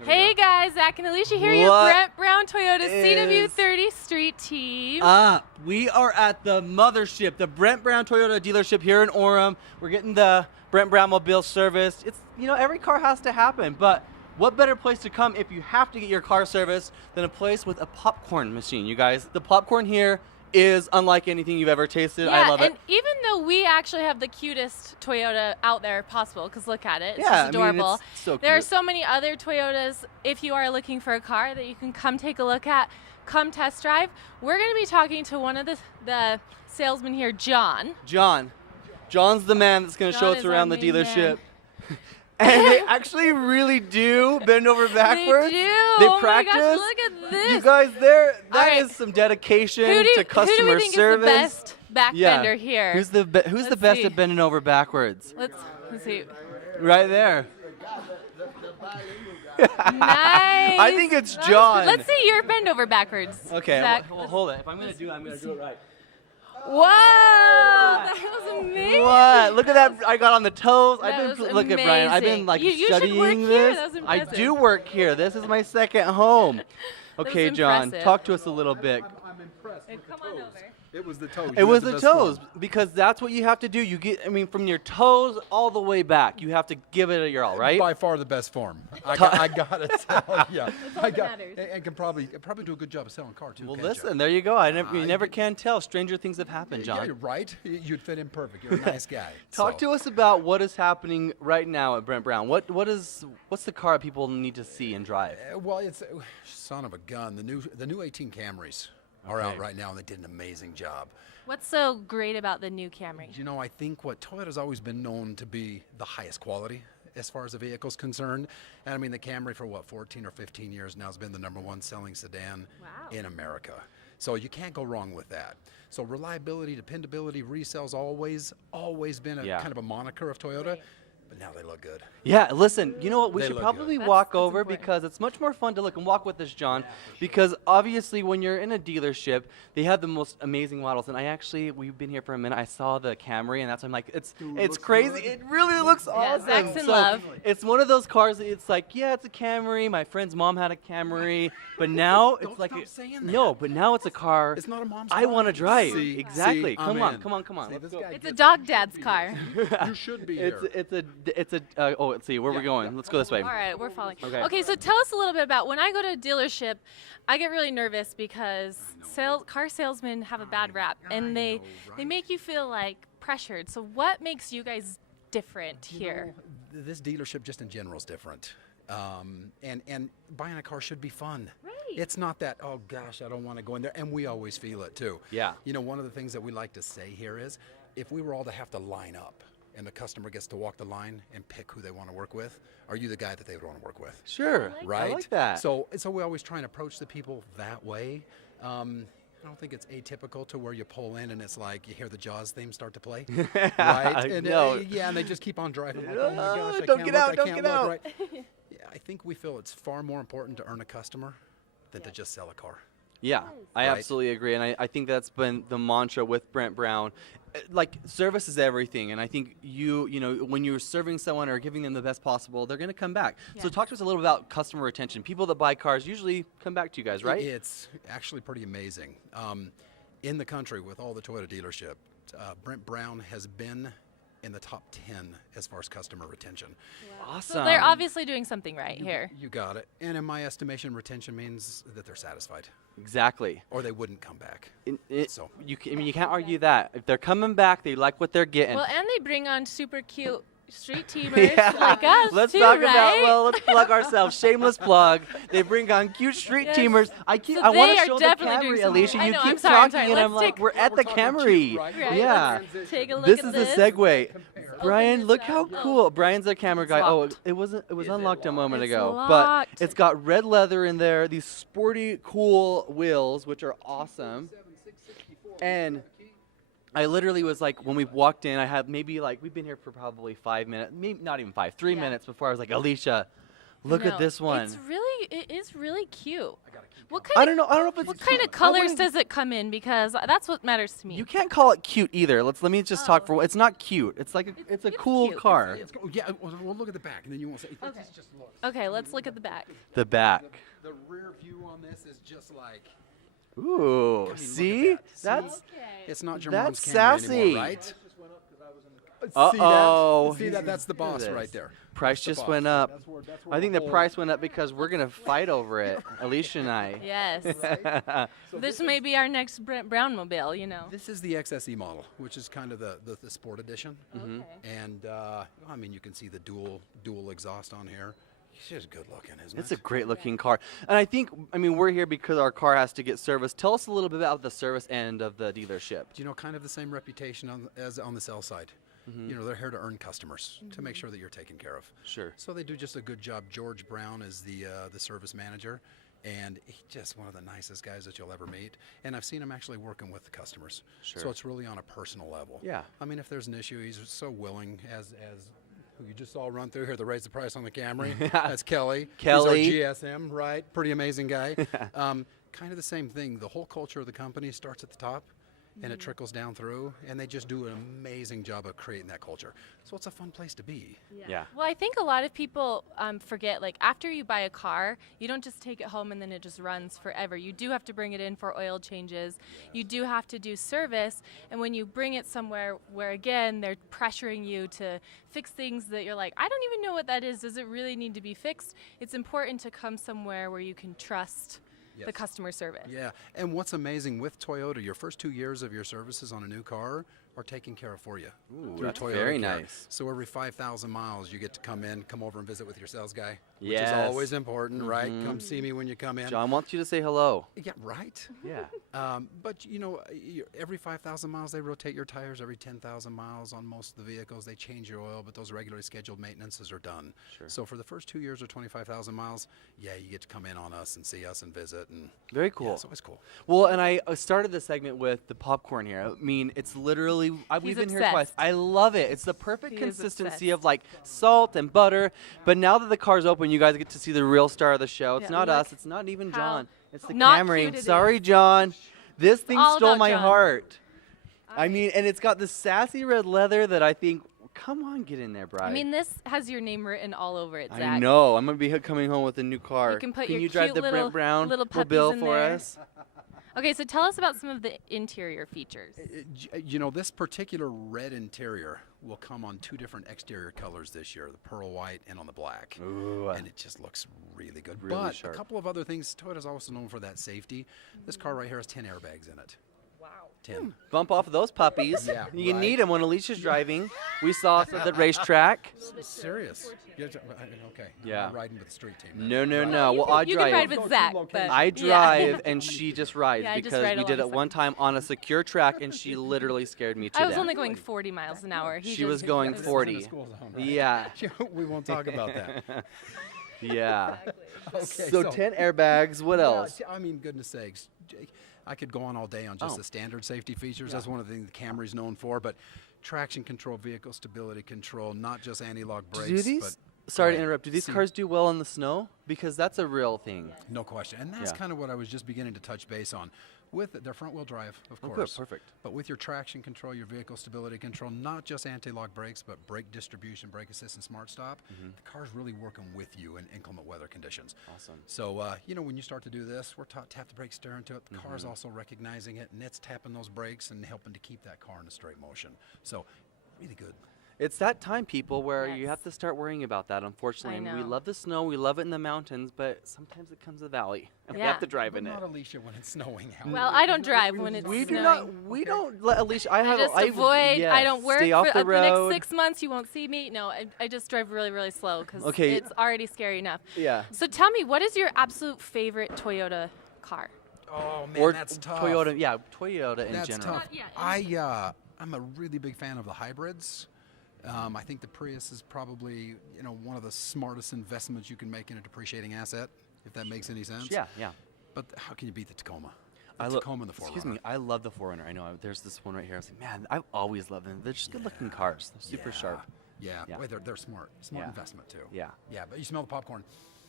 Hey guys, Zach and Alysha here, your Brent Brown Toyota CW30 Street Team. We are at the mothership, the Brent Brown Toyota dealership here in Orem. We're getting the Brent Brown Mobile serviced. It's, every car has to happen, but what better place to come if you have to get your car serviced than a place with a popcorn machine, you guys. The popcorn here is unlike anything you've ever tasted. I love it. And even though we actually have the cutest Toyota out there possible, because look at it, it's yeah, just adorable. I mean, it's so cute. There are so many other Toyotas, if you are looking for a car, that you can come take a look at, come test drive. We're going to be talking to one of the salesmen here, John. John's the man that's going to show us around the dealership. And they actually really do bend over backwards. They do. They oh practice. My gosh, look at this. You guys, that right. is some dedication to customer service. Who do we think is the best back bender here? Who's the best at bending over backwards? Let's see. Right there. Nice. I think it's John. Let's see your bend over backwards. Okay, Zach. well, hold it. If I'm going to do it, I'm going to do it right. Whoa, that was amazing. What? Look at that. I got on the toes. Look amazing. at Brian. I've been you studying should work this. Here. That was I impressive. do work here. This is my second home. Okay, John, talk to us a little bit. I'm impressed. Come on over. It was the toes. It was the toes because that's what you have to do. You get, from your toes all the way back. You have to give it your all, right? By far the best form. I gotta tell you. That's all that matters. And can probably do a good job of selling cars too. Well, listen, there you go. You never can tell. Stranger things have happened, John. Yeah, you're right. You'd fit in perfect. You're a nice guy. Talk to us about what is happening right now at Brent Brown. What's the car people need to see and drive? Well, it's son of a gun. The new 18 Camrys are out right now, and they did an amazing job. What's so great about the new Camry? I think what Toyota's always been known to be the highest quality as far as the vehicle's concerned. And the Camry for 14 or 15 years now has been the #1 selling sedan in America. So you can't go wrong with that. So reliability, dependability, resale's always been a kind of a moniker of Toyota. Right. But now they look good. Yeah, listen, you know what? We should probably walk over important. because it's much more fun to look and walk with us, John. Because obviously when you're in a dealership, they have the most amazing models. And we've been here for a minute. I saw the Camry, and that's why I'm like, it's crazy. Good. It really looks awesome. Zach's in love. It's one of those cars that it's like, yeah, it's a Camry. My friend's mom had a Camry. But now it's like, no, but now it's a car it's not a mom's I want to drive. See, exactly. Come on. See, Let's go. It's a dog dad's car. You should be here. Let's see, where we're going. Let's go this way. All right, we're following. Okay, so tell us a little bit about when I go to a dealership, I get really nervous because car salesmen have a bad rap, and they make you feel like pressured. So what makes you guys different here? This dealership just in general is different. And buying a car should be fun. Right. It's not that, oh gosh, I don't want to go in there. And we always feel it too. Yeah. One of the things that we like to say here is if we were all to have to line up and the customer gets to walk the line and pick who they want to work with, are you the guy that they would want to work with? Sure. Right? I like that. So we always try and approach the people that way. I don't think it's atypical to where you pull in and it's like you hear the Jaws theme start to play, right? And, and they just keep on driving. Like, oh my gosh, don't get out. Right? Yeah, I think we feel it's far more important to earn a customer than to just sell a car. Yeah, I absolutely agree, and I think that's been the mantra with Brent Brown. Like, service is everything, and I think when you're serving someone or giving them the best possible, they're going to come back. Yeah. So talk to us a little about customer retention. People that buy cars usually come back to you guys, right? It's actually pretty amazing. In the country, with all the Toyota dealership, Brent Brown has been in the top 10 as far as customer retention. Wow. Awesome. So they're obviously doing something right here. You got it. And in my estimation, retention means that they're satisfied. Exactly. Or they wouldn't come back. You can't argue that. If they're coming back, they like what they're getting. Well, and they bring on super cute street teamers like us. Let's too, talk right? about. Let's plug ourselves. Shameless plug. They bring on cute street teamers. I want to show the Camry, Alysha. You keep talking, and I'm like, we're at the Camry. Right. Yeah. Let's take a look This at is this. the segue. Brian, look how up. cool. Brian's a camera guy. Locked. It was unlocked a moment ago, locked. but it's got red leather in there. These sporty, cool wheels, which are awesome. And I literally was like, when we walked in, I had we've been here for probably 5 minutes, maybe not even 5, 3 minutes before I was like, Alysha, look at this one. It's really, It is really cute. What I kind don't know if it's What kind of colors does it come in? Because that's what matters to me. You can't call it cute either. Let me just talk for. It's not cute. It's like it's a cool cute. car. Yeah, we'll look at the back, and then you won't say. Okay. Just look. Okay, let's look at the back. The back. The rear view on this is just like. Ooh, I mean, see? look at that. That's See? It's not Jermon's that's Camry sassy. anymore, right? Uh-oh. See that? That's the boss Look at right this. there. Price That's the just boss. went up. That's where I think the whole- price went up because we're gonna fight over it, Alysha and I. Yes. This may be our next Brent Brown mobile, you know. This is the XSE model, which is kind of the sport edition. Okay. And I mean, you can see the dual exhaust on here. It's just good looking, isn't It's it? a great looking car. And I think, we're here because our car has to get serviced. Tell us a little bit about the service end of the dealership. You know, kind of the same reputation as on the sell side. You know, they're here to earn customers, to make sure that you're taken care of. Sure. So they do just a good job. George Brown is the service manager, and he's just one of the nicest guys that you'll ever meet. And I've seen him actually working with the customers. Sure. So it's really on a personal level. Yeah. I mean, if there's an issue, he's so willing, as who you just saw run through here to raise the price on the Camry. That's Kelly. Kelly. He's our GSM, right? Pretty amazing guy. Kind of the same thing. The whole culture of the company starts at the top, and it trickles down through, and they just do an amazing job of creating that culture. So it's a fun place to be. Yeah. Well, I think a lot of people forget, like, after you buy a car, you don't just take it home and then it just runs forever. You do have to bring it in for oil changes. You do have to do service. And when you bring it somewhere where, again, they're pressuring you to fix things that you're like, I don't even know what that is. Does it really need to be fixed? It's important to come somewhere where you can trust the Yes. customer service. Yeah, and what's amazing with Toyota, your first 2 years of your services on a new car are taken care of for you. Ooh, through that's Toyota very Care. nice. So every 5,000 miles, you get to come over and visit with your sales guy, which Yes. is always important, right? Come see me when you come in. John wants you to say hello. Yeah, right. Yeah. But you know, every 5,000 miles they rotate your tires. Every 10,000 miles on most of the vehicles they change your oil, but those regularly scheduled maintenances are done. Sure. So for the first 2 years or 25,000 miles, yeah, you get to come in on us and see us and visit, and Very cool. yeah, it's always cool. Well, and I started the segment with the popcorn here. I mean, it's literally, we've been here twice. obsessed. I love it. It's the perfect He is consistency obsessed. of like salt and butter. But now that the car's open, you guys get to see the real star of the show. It's Yeah, not look us. It's not even how John. It's the not Camry. cute it Sorry, is. John. This thing all stole about my John. heart. I mean, and it's got this sassy red leather that I think, come on, get in there, Bride. I mean, this has your name written all over it, Zach. I know. I'm going to be coming home with a new car. You can put your you drive cute the little- Brent Brown little puppies mobile in for there. us? Okay, so tell us about some of the interior features. You know, this particular red interior will come on 2 different exterior colors this year, the pearl white and on the black. Ooh. And it just looks really good. Really but sharp. a couple of other things, Toyota's also known for that safety. This car right here has 10 airbags in it. Wow. 10. Bump off of those puppies. Yeah, You right. need them when Alysha's driving. We saw us at the racetrack. Serious? Okay. Yeah. Not riding with the street team. then. No. Well, I You can ride drive. with Zach, but I yeah. drive and she just rides Yeah, I just because ride we did it alongside. one time on a secure track and she literally scared me to I was death. only going 40 miles an hour. She was going it 40. In a school zone, right? Yeah. We won't talk about that. Yeah. Okay, So 10 airbags. What else? I mean, goodness sakes. Jake, I could go on all day on just Oh. the standard safety features. That's one of the things the Camry's known for. But traction control, vehicle stability control, not just anti-lock brakes. Do these? But Sorry to Right. interrupt. Do these See- cars do well in the snow? Because that's a real thing. no question. And that's Yeah. kind of what I was just beginning to touch base on. With their front-wheel drive, of Oh, good. course. Perfect. But with your traction control, your vehicle stability control, not just anti-lock brakes, but brake distribution, brake assist, and smart stop, the car's really working with you in inclement weather conditions. Awesome. So, you know, when you start to do this, we're taught tap the brake, steer into it. The car's also recognizing it, and it's tapping those brakes and helping to keep that car in a straight motion. So, really good. It's that time, people, where you Yes. have to start worrying about that, unfortunately. I And we know. love the snow, we love it in the mountains, but sometimes it comes the valley, and we Yeah. have to drive But in it. not Alysha when it's snowing out. Well, I don't drive when it's We do snowing. not. We don't let Alysha. I I have. just avoid. yes, I don't work Stay off for the the next road. 6 months. You won't see me. No, I just drive really, really slow because Okay. it's already scary enough. Yeah. So tell me, what is your absolute favorite Toyota car? Oh, man, Or that's tough. Toyota. Yeah, Toyota in That's general. tough. Yeah, I'm a really big fan of the hybrids. I think the Prius is probably, you know, one of the smartest investments you can make in a depreciating asset, if that makes any sense. Yeah, yeah. But how can you beat the Tacoma? I The lo- Tacoma and the 4Runner. Excuse me, I love the 4Runner. I know. There's this one right here. I was like, man, I've always loved them. They're just good-looking cars. They're super sharp. Yeah. Yeah. Boy, they're smart. Smart Yeah. investment, too. Yeah. Yeah, but you smell the popcorn.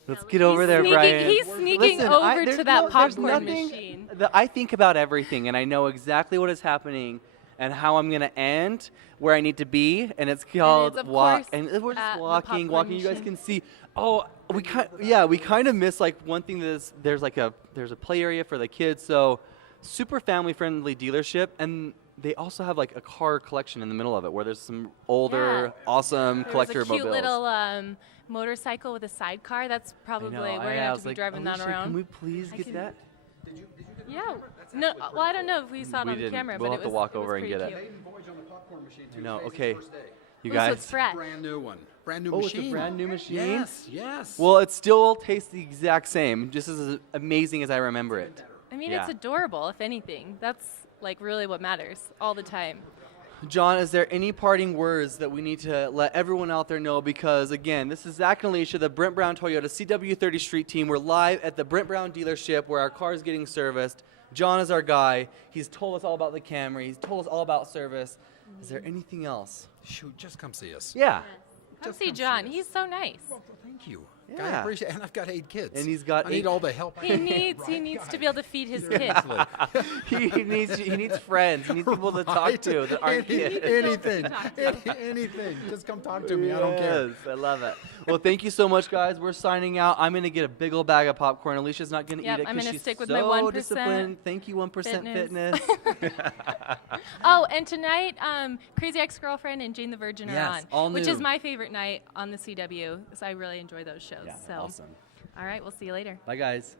Let's get over there, sneaking, Brian. He's sneaking Listen, over there's to that there's popcorn nothing machine. that I think about everything, and I know exactly what is happening and how I'm gonna end where I need to be, and it's called of walk. course, And we're at just the walking. popcorn You guys machine. can see. Oh, we kind of miss like one thing. There's a play area for the kids, so super family friendly dealership, and they also have like a car collection in the middle of it where there's some older, awesome There was collector a cute mobiles. little motorcycle with a sidecar. That's probably we're gonna have to be driving that Alicia, around. Can we please get that? Yeah. No. Well, I don't know if we saw it We on didn't. camera, We'll but have it to was walk it was over and pretty get it. cute. No, okay. You Ooh, so guys. it's fresh. Brand new one. Brand new Oh, machine. it's a brand new machine? Yes, yes. Well, it still tastes the exact same, just as amazing as I remember it. I mean, Yeah. it's adorable. If anything, that's like really what matters all the time. John, is there any parting words that we need to let everyone out there know? Because, again, this is Zach and Alysha, the Brent Brown Toyota CW30 Street team. We're live at the Brent Brown dealership where our car is getting serviced. John is our guy. He's told us all about the Camry. He's told us all about service. Is there anything else? Shoot, just come see us. Yeah. Come Just see come see John. us. He's so nice. Well, thank you. Yeah. I appreciate it. And I've got 8 kids. And he's got I need 8 all the help I He can needs get. he needs to be able to feed his kids. he needs friends. He needs people to talk to that aren't kids. Anything. Anything. Just come talk to me. I don't care. Yes, I love it. Well, thank you so much, guys. We're signing out. I'm going to get a big old bag of popcorn. Alicia's not going to Yep, eat it I'm because gonna she's stick with so my 1% disciplined. Thank you, 1% fitness. Oh, and tonight, Crazy Ex-Girlfriend and Jane the Virgin are Yes, on, all which new. is my favorite night on the CW. So I really enjoy those shows. Yeah, so, awesome. all right, we'll see you later. Bye, guys.